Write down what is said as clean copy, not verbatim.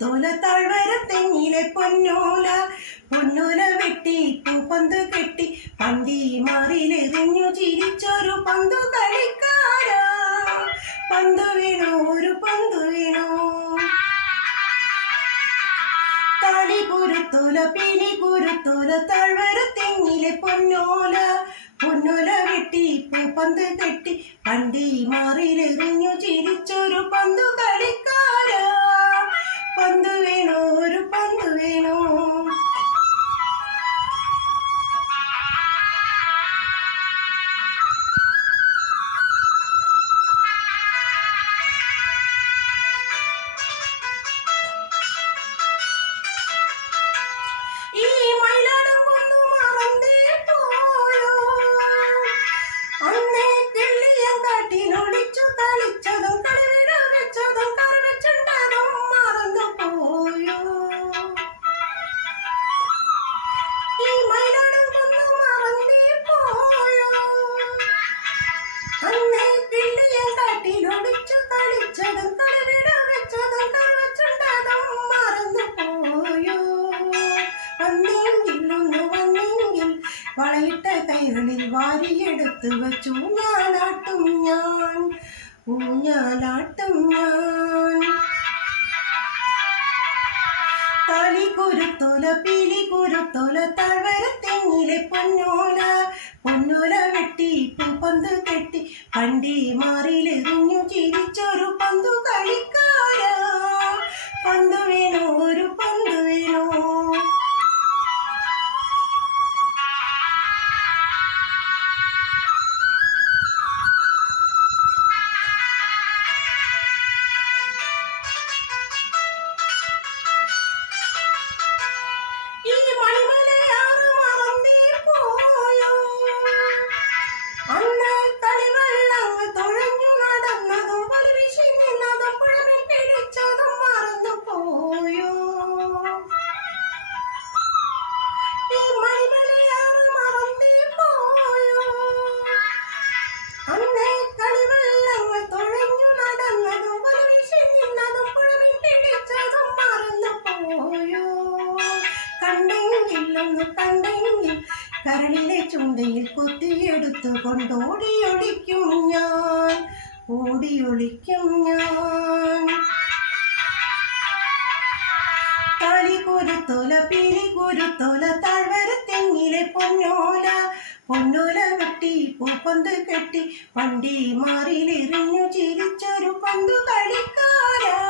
കുരുത്തോല താഴ്വര തെങ്ങിലെ പൊന്നോല പൊന്നോല വെട്ടി പൂപ്പന്ത് കെട്ടി പന്തി മാറിലെറിഞ്ഞു ചിരിച്ചൊരു പന്തു കളിക്കാരാ പന്തു വീണു ഒരു പന്തു വീണു താടി കുരുത്തോല പിനി കുരുത്തോല താഴ്വര തെങ്ങിലെ പൊന്നോല പൊന്നോല വെട്ടി പൂപ്പന്ത് കെട്ടി പന്തി മാറിലെറിഞ്ഞു ചിരിച്ചൊരു പന്തു കളിക്കാരാ പന്തു വീണു ഒരു പന്തു വീണു വളയിട്ട കൈകളിൽ വാരിയെടുത്ത് വച്ചു ഊഞ്ഞാലാട്ടും ഞാൻ ഊഞ്ഞാലാട്ടും ഞാൻ താലി കുരുത്തോല പീലി കുരുത്തോല താഴ്വര തെങ്ങിലെ പൊന്നോല പൊന്നോല വെട്ടി പൂപ്പന്ത് കെട്ടി പണ്ടി മാറിലെറിഞ്ഞു ചിരിച്ചൊരു പന്തു കളിക്കാരാ പന്തു വീണു ഒരു പന്തു വീണു കണ്ടെങ്കിൽ കരളിലെ ചുണ്ടയിൽ കൊത്തിയെടുത്തു കൊണ്ടോടിയൊളിക്കും ഞാൻ ഓടിയൊളിക്കും ഞാൻ താലി കുരുത്തോല പീലി കുരുത്തോല താഴ്വര തെങ്ങിലെ പൊന്നോല പൊന്നോല വെട്ടി പൂപ്പന്ത് കെട്ടി പണ്ടി മാറിലെറിഞ്ഞു ചിരിച്ചൊരു പന്തു കളിക്കാരാ